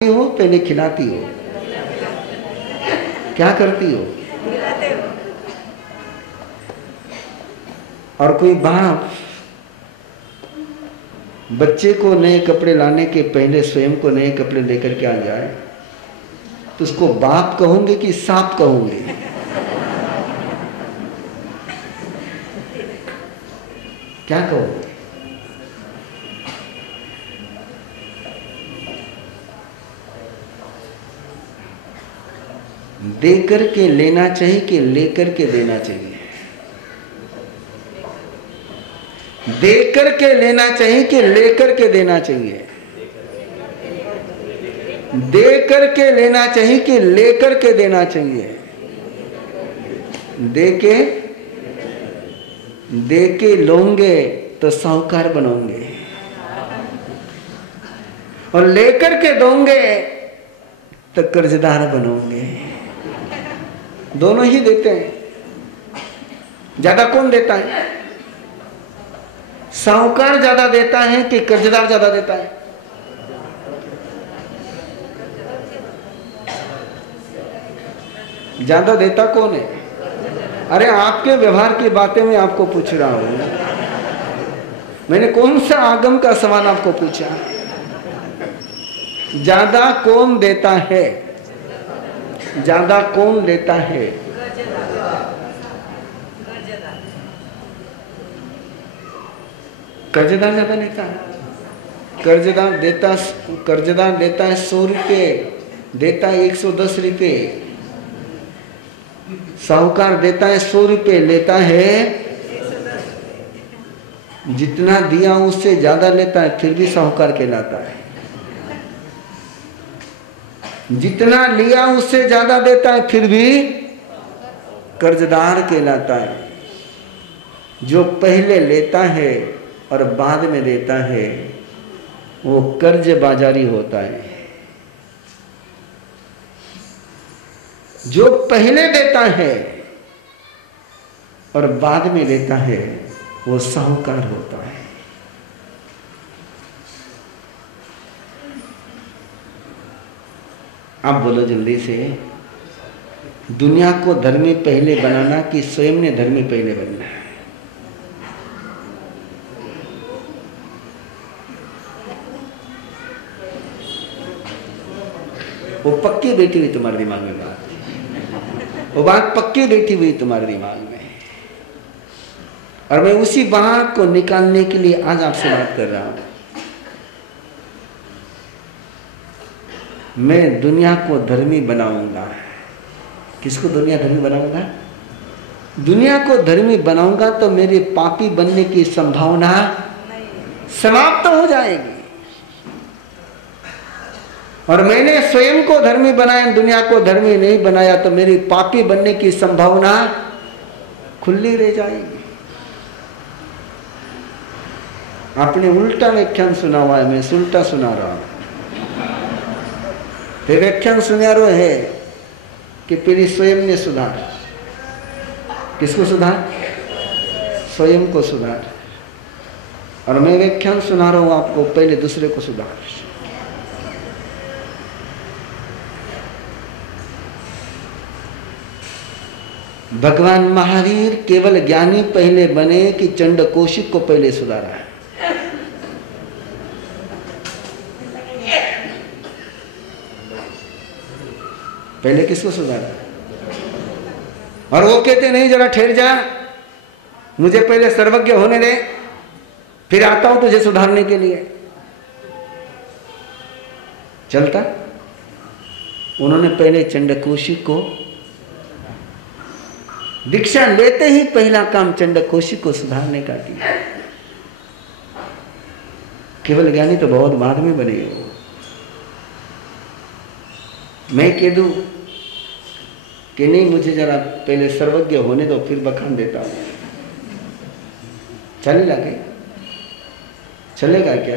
हो पहले खिलाती हो, क्या करती हो? और कोई बाप बच्चे को नए कपड़े लाने के पहले स्वयं को नए कपड़े लेकर के आ जाए तो उसको बाप कहूंगे कि सांप कहूंगे? क्या कहोगे? दे करके लेना चाहिए कि लेकर के देना चाहिए? दे करके लेना चाहिए कि लेकर के देना चाहिए? दे करके लेना चाहिए कि लेकर के देना चाहिए? दे के लोगे तो साहूकार बनोगे और लेकर के दोगे तो कर्जदार बनोगे। दोनों ही देते हैं। ज्यादा कौन देता है? साहूकार ज्यादा देता है कि कर्जदार ज्यादा देता है? ज्यादा देता कौन है? अरे आपके व्यवहार की बातें मैं आपको पूछ रहा हूं। मैंने कौन सा आगम का सवाल आपको पूछा? ज्यादा कौन देता है? ज्यादा कौन देता है? कर्जदार ज्यादा लेता है। कर्जदार देता है 100 रुपये, देता है 110 रुपये। साहूकार देता है 100 रुपये, लेता है जितना दिया उससे ज्यादा लेता है, फिर भी साहूकार कहलाता है। जितना लिया उससे ज्यादा देता है, फिर भी कर्जदार कहलाता है। जो पहले लेता है और बाद में देता है वो कर्ज बाजारी होता है। जो पहले देता है और बाद में देता है वो साहूकार होता है। आप बोलो जल्दी से, दुनिया को धर्मी पहले बनाना कि स्वयं ने धर्मी पहले बनना है? वो पक्की बैठी हुई तुम्हारे दिमाग में बात, वो बात पक्की बैठी हुई तुम्हारे दिमाग में, और मैं उसी बात को निकालने के लिए आज आपसे बात कर रहा हूं। मैं दुनिया को धर्मी बनाऊंगा। किसको दुनिया धर्मी बनाऊंगा? दुनिया को धर्मी बनाऊंगा तो मेरे पापी बनने की संभावना समाप्त हो जाएगी। और मैंने स्वयं को धर्मी बनाया, दुनिया को धर्मी नहीं बनाया, तो मेरी पापी बनने की संभावना खुली रह जाएगी। आपने उल्टा व्याख्यान सुना हुआ है, मैं उल्टा सुना रहा हूं। फिर व्याख्यान सुनारो है कि पहले स्वयं ने सुधार। किसको सुधार? स्वयं को सुधार। और मैं व्याख्यान सुना रहा हूं आपको, पहले दूसरे को सुधार। भगवान महावीर केवल ज्ञानी पहले बने कि चंड कौशिक को पहले सुधारा? पहले किसको सुधारा? और वो कहते नहीं, जरा ठहर जा, मुझे पहले सर्वज्ञ होने दे, फिर आता हूं तुझे सुधारने के लिए। चलता? उन्होंने पहले चंडकोशी को दीक्षा लेते ही पहला काम चंडकोशी को सुधारने का किया। केवल ज्ञानी तो बहुत बाद में बने हो। मैं कह दूं कि नहीं, मुझे जरा पहले सर्वज्ञ होने दो, फिर बखान देता हूं, चलेगा क्या? चलेगा क्या?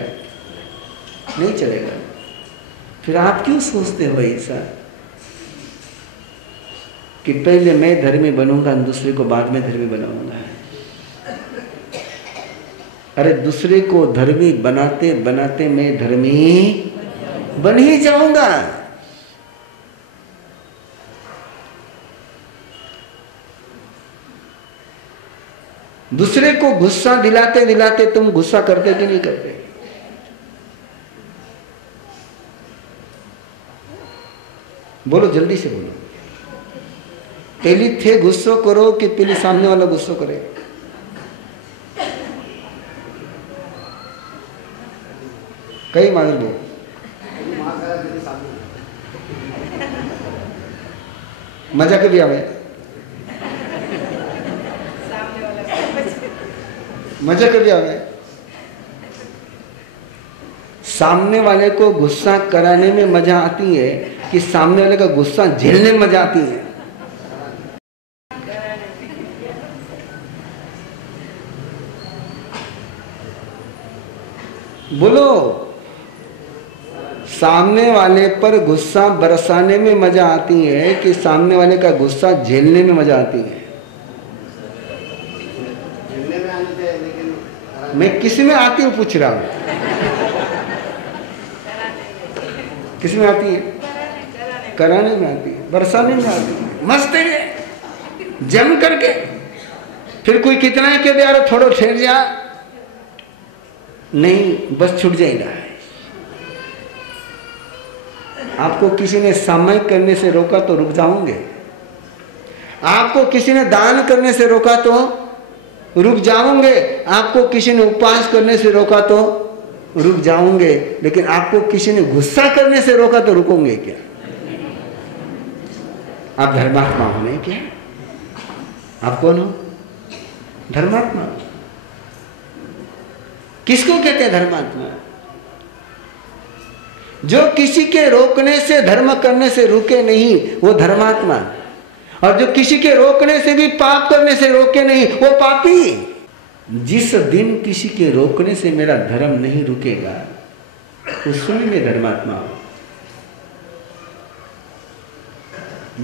नहीं चलेगा। फिर आप क्यों सोचते हो ऐसा कि पहले मैं धर्मी बनूंगा, दूसरे को बाद में धर्मी बनाऊंगा? अरे दूसरे को धर्मी बनाते बनाते मैं धर्मी बन ही जाऊंगा। दूसरे को गुस्सा दिलाते दिलाते तुम गुस्सा करते कि नहीं करते? बोलो, जल्दी से बोलो। पहली थे गुस्सो करो कि पहले सामने वाला गुस्सो करे? कई मांग लो। मजा कभी आवे? मजा कभी आवे? सामने वाले को गुस्सा कराने में मजा आती है कि सामने वाले का गुस्सा झेलने में मजा आती है? बोलो, सामने वाले पर गुस्सा बरसाने में मजा आती है कि सामने वाले का गुस्सा झेलने में मजा आती है? मैं किसी में आती हूँ पूछ रहा हूं, किस में आती है? कराने में आती है, बरसाने में आती है। मस्त है जम करके। फिर कोई कितना है कि यार थोड़ा ठहर जा, नहीं बस छूट जाएगा। आपको किसी ने सामयिक करने से रोका तो रुक जाओगे, आपको किसी ने दान करने से रोका तो रुक जाओगे, आपको किसी ने उपवास करने से रोका तो रुक जाओगे, लेकिन आपको किसी ने गुस्सा करने से रोका तो रुकोगे क्या? आप धर्मात्मा हो नहीं क्या? आप कौन हो? धर्मात्मा। किसको कहते हैं धर्मात्मा? जो किसी के रोकने से धर्म करने से रुके नहीं, वो धर्मात्मा। और जो किसी के रोकने से भी पाप करने से रोके नहीं, वो पापी। जिस दिन किसी के रोकने से मेरा धर्म नहीं रुकेगा, उस समय मैं धर्मात्मा हूं।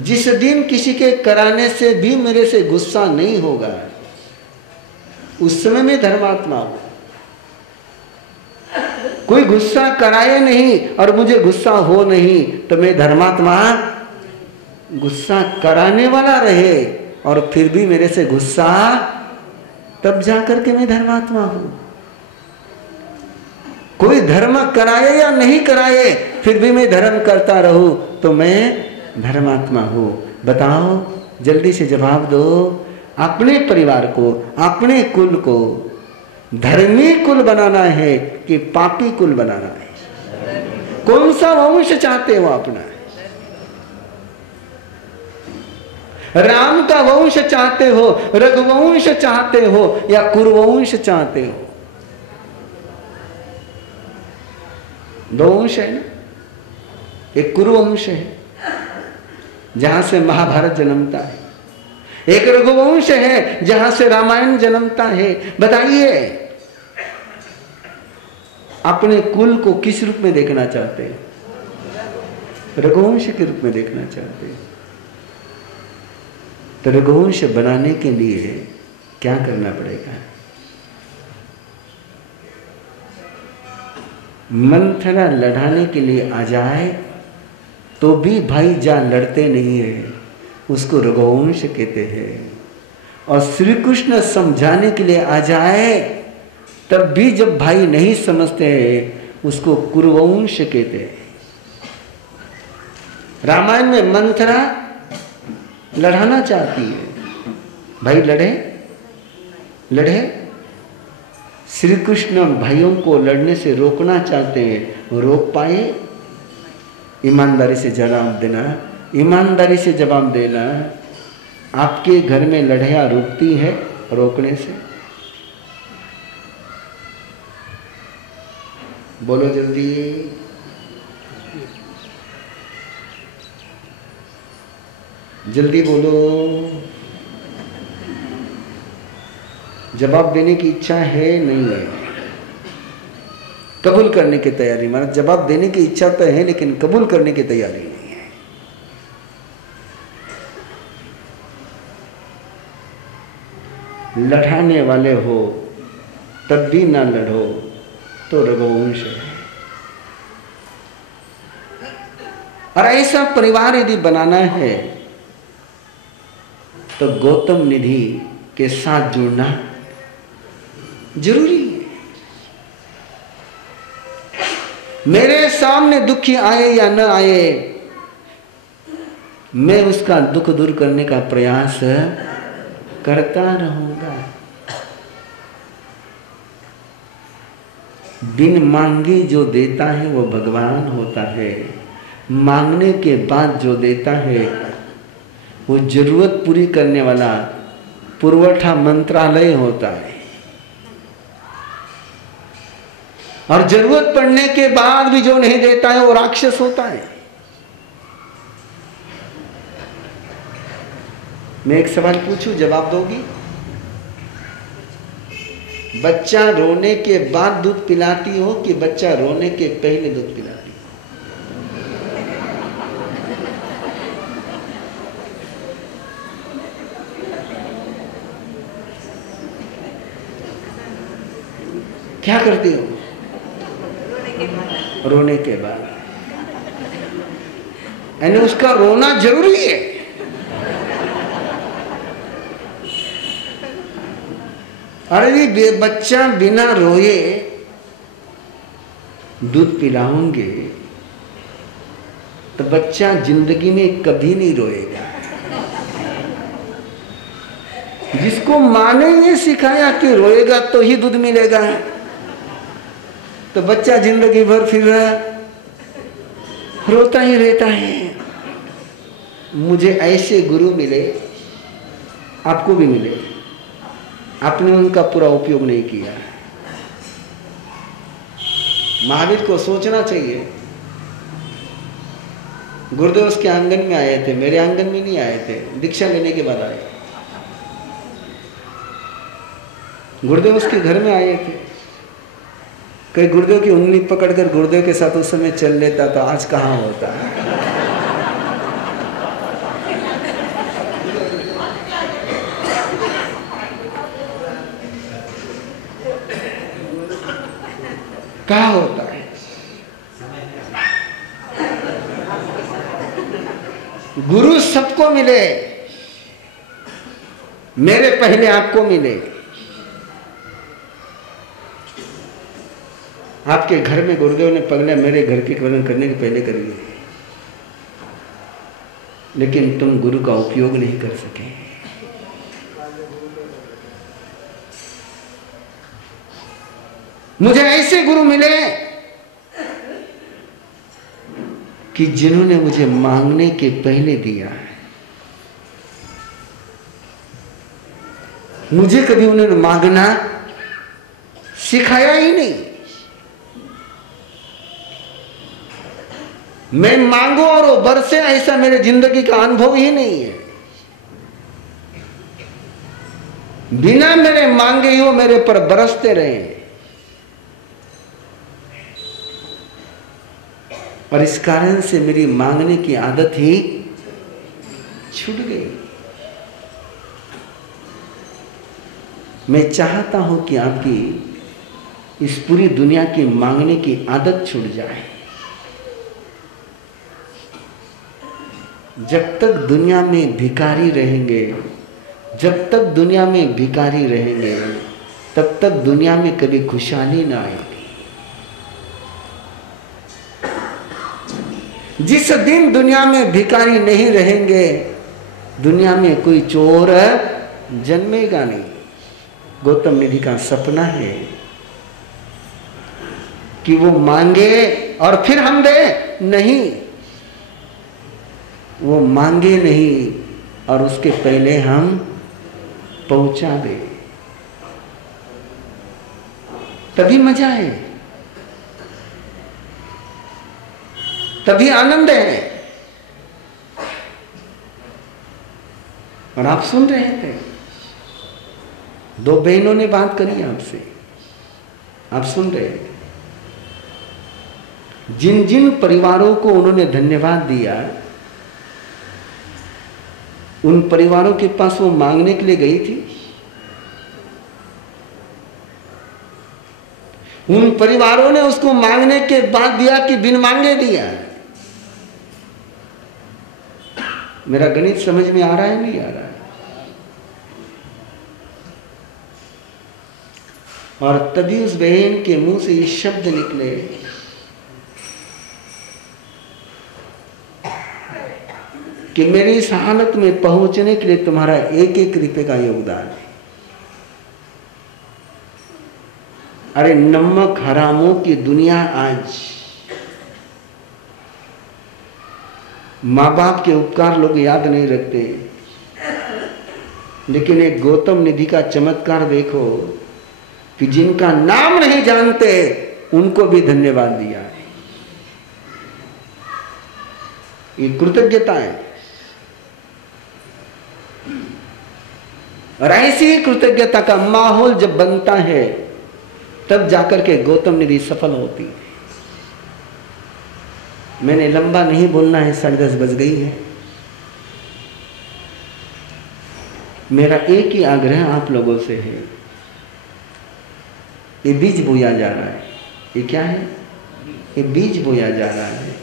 जिस दिन किसी के कराने से भी मेरे से गुस्सा नहीं होगा, उस समय मैं धर्मात्मा हूं। कोई गुस्सा कराए नहीं और मुझे गुस्सा हो नहीं तो मैं धर्मात्मा। गुस्सा कराने वाला रहे और फिर भी मेरे से गुस्सा, तब जाकर के मैं धर्मात्मा हूं। कोई धर्म कराए या नहीं कराए फिर भी मैं धर्म करता रहूं तो मैं धर्मात्मा हूं। बताओ, जल्दी से जवाब दो। अपने परिवार को, अपने कुल को धर्मी कुल बनाना है कि पापी कुल बनाना है? कौन सा वंश चाहते हो अपना? राम का वंश चाहते हो, रघुवंश चाहते हो या कुरुवंश चाहते हो? दो वंश है ना। एक कुरुवंश है जहां से महाभारत जन्मता है, एक रघुवंश है जहां से रामायण जन्मता है। बताइए, अपने कुल को किस रूप में देखना चाहते हैं? रघुवंश के रूप में देखना चाहते हैं। तो रघुवंश बनाने के लिए क्या करना पड़ेगा? मंथरा लड़ाने के लिए आ जाए तो भी भाई जा लड़ते नहीं है, उसको रघुवंश कहते हैं। और श्री कृष्ण समझाने के लिए आ जाए तब भी जब भाई नहीं समझते हैं, उसको कुरुवंश कहते हैं। रामायण में मंथरा लड़ाना चाहती है, भाई लड़े लड़े। श्री कृष्ण भाइयों को लड़ने से रोकना चाहते हैं, रोक पाए? ईमानदारी से जवाब देना, ईमानदारी से जवाब देना। आपके घर में लड़ाइयाँ रुकती है रोकने से? बोलो जल्दी। जल्दी बोलो। जवाब देने की इच्छा है नहीं है? कबूल करने की तैयारी, मतलब जवाब देने की इच्छा तो है लेकिन कबूल करने की तैयारी नहीं है। लड़ाने वाले हो तब भी ना लड़ो तो रघुवंश है। और ऐसा परिवार यदि बनाना है तो गौतम निधि के साथ जुड़ना जरूरी है। मेरे सामने दुखी आए या न आए, मैं उसका दुख दूर करने का प्रयास करता रहूंगा। बिन मांगे जो देता है वो भगवान होता है, मांगने के बाद जो देता है वो जरूरत पूरी करने वाला पुरवठा मंत्रालय होता है। और जरूरत पड़ने के बाद भी जो नहीं देता है वो राक्षस होता है। मैं एक सवाल पूछूं, जवाब दोगी? बच्चा रोने के बाद दूध पिलाती हो कि बच्चा रोने के पहले दूध पिलाती हो? क्या करती हो? रोने के बाद। यानी उसका रोना जरूरी है। अरे ये बच्चा बिना रोए दूध पिलाओगे तो बच्चा जिंदगी में कभी नहीं रोएगा। जिसको माँ ने ये सिखाया कि रोएगा तो ही दूध मिलेगा, तो बच्चा जिंदगी भर फिर रोता ही रहता है। मुझे ऐसे गुरु मिले, आपको भी मिले, आपने उनका पूरा उपयोग नहीं किया। महावीर को सोचना चाहिए। गुरुदेव उसके आंगन में आए थे, मेरे आंगन में नहीं आए थे, दीक्षा लेने के बाद आए। गुरुदेव उसके घर में आए थे। कई गुरुदेव की उंगली पकड़कर गुरुदेव के साथ उस समय चल लेता तो आज कहाँ होता। क्या होता है? गुरु सबको मिले, मेरे पहले आपको मिले। आपके घर में गुरुदेव ने पगला मेरे घर के वर्णन करने के पहले करिए, लेकिन तुम गुरु का उपयोग नहीं कर सके। मुझे ऐसे गुरु मिले कि जिन्होंने मुझे मांगने के पहले दिया है। मुझे कभी उन्होंने मांगना सिखाया ही नहीं। मैं मांगू और वो बरसे, ऐसा मेरे जिंदगी का अनुभव ही नहीं है। बिना मेरे मांगे ही वो मेरे पर बरसते रहे, और इस कारण से मेरी मांगने की आदत ही छूट गई। मैं चाहता हूं कि आपकी इस पूरी दुनिया की मांगने की आदत छूट जाए। जब तक दुनिया में भिखारी रहेंगे, जब तक दुनिया में भिखारी रहेंगे, तब तक दुनिया में कभी खुशहाली ना आएगी। जिस दिन दुनिया में भिखारी नहीं रहेंगे, दुनिया में कोई चोर जन्मेगा नहीं। गौतम निधि का सपना है कि वो मांगे और फिर हम दे, नहीं, वो मांगे नहीं और उसके पहले हम पहुंचा दे, तभी मजा है, तभी आनंद है। और आप सुन रहे थे, दो बहनों ने बात करी आपसे, आप सुन रहे थे। जिन जिन परिवारों को उन्होंने धन्यवाद दिया, उन परिवारों के पास वो मांगने के लिए गई थी। उन परिवारों ने उसको मांगने के बाद दिया कि बिन मांगे दिया। मेरा गणित समझ में आ रहा है नहीं आ रहा है? और तभी उस बहन के मुंह से ये शब्द निकले, कि मेरी इस हालत में पहुंचने के लिए तुम्हारा एक एक रुपए का योगदान है। अरे नमक हरामों की दुनिया आज माँ बाप के उपकार लोग याद नहीं रखते, लेकिन एक गौतम निधि का चमत्कार देखो कि जिनका नाम नहीं जानते उनको भी धन्यवाद दिया है। ये कृतज्ञता है। और ऐसी कृतज्ञता का माहौल जब बनता है तब जाकर के गौतम निधि सफल होती है। मैंने लंबा नहीं बोलना है, 10:30 बज गई है। मेरा एक ही आग्रह आप लोगों से है, ये बीज बोया जा रहा है। ये क्या है? ये बीज बोया जा रहा है।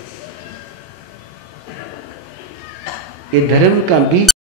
ये धर्म का बीज